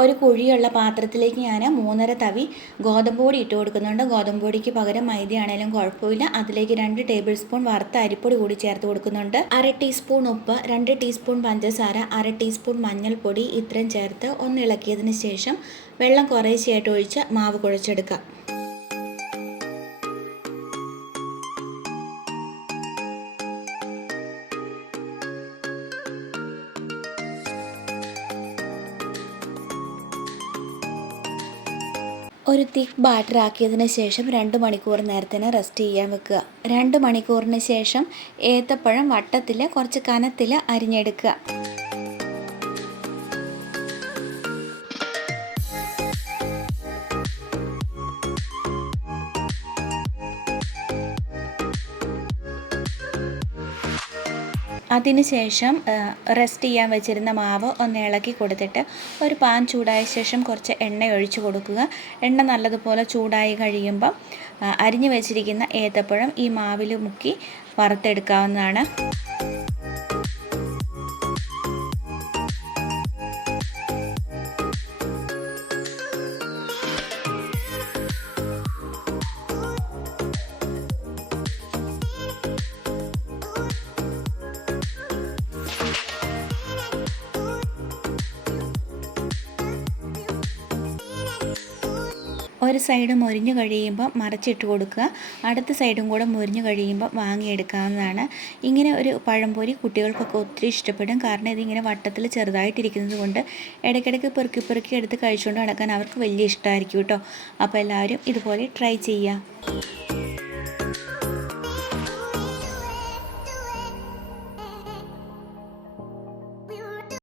ഒരു കുഴിയുള്ള പാത്രത്തിലേക്ക് ഞാൻ 3.5 തവി ഗോതമ്പ് പൊടി ഇട്ട് കൊടുക്കുന്നുണ്ട്. ഗോതമ്പ് പൊടിക്ക് പകരം മൈദയാണേലും കുഴപ്പമില്ല. അതിലേക്ക് 2 ടേബിൾ സ്പൂൺ വറുത്ത അരിപ്പൊടി കൂടി ചേർത്ത് കൊടുക്കുന്നുണ്ട്. 1/2 ടീസ്പൂൺ ഉപ്പ്, 2 ടീസ്പൂൺ പഞ്ചസാര, 1/2 ടീസ്പൂൺ മഞ്ഞൾപ്പൊടി ഇത്രയും ചേർത്ത് ഒന്ന് ഇളക്കിയതിന് ശേഷം വെള്ളം കുറേശ്ശെയായിട്ട് ഒഴിച്ച് മാവ് കുഴച്ചെടുക്കാം. ഒരു തിക്ക് ബാറ്റർ ആക്കിയതിന് ശേഷം 2 മണിക്കൂർ നേരത്തിന് റെസ്റ്റ് ചെയ്യാൻ വെക്കുക. 2 മണിക്കൂറിന് ശേഷം ഏത്തപ്പഴം വട്ടത്തിൽ കുറച്ച് കനത്തിൽ അരിഞ്ഞെടുക്കുക. അതിനുശേഷം റെസ്റ്റ് ചെയ്യാൻ വെച്ചിരുന്ന മാവ് ഒന്ന് ഇളക്കി കൊടുത്തിട്ട് ഒരു പാൻ ചൂടായ ശേഷം കുറച്ച് എണ്ണ ഒഴിച്ച് കൊടുക്കുക. എണ്ണ നല്ലതുപോലെ ചൂടായി കഴിയുമ്പം അരിഞ്ഞു വെച്ചിരിക്കുന്ന ഏത്തപ്പഴം ഈ മാവിൽ മുക്കി വറുത്തെടുക്കാവുന്നതാണ്. ഒരു സൈഡ് മൊരിഞ്ഞു കഴിയുമ്പോൾ മറിച്ചിട്ട് കൊടുക്കുക. അടുത്ത സൈഡും കൂടെ മൊരിഞ്ഞു കഴിയുമ്പോൾ വാങ്ങിയെടുക്കാവുന്നതാണ്. ഇങ്ങനെ ഒരു പഴംപൊരി കുട്ടികൾക്കൊക്കെ ഒത്തിരി ഇഷ്ടപ്പെടും. കാരണം ഇതിങ്ങനെ വട്ടത്തിൽ ചെറുതായിട്ടിരിക്കുന്നത് കൊണ്ട് ഇടയ്ക്കിടയ്ക്ക് പെറുക്കി എടുത്ത് കഴിച്ചുകൊണ്ട് നടക്കാൻ അവർക്ക് വലിയ ഇഷ്ടമായിരിക്കും കേട്ടോ. അപ്പോൾ എല്ലാവരും ഇതുപോലെ ട്രൈ ചെയ്യുക.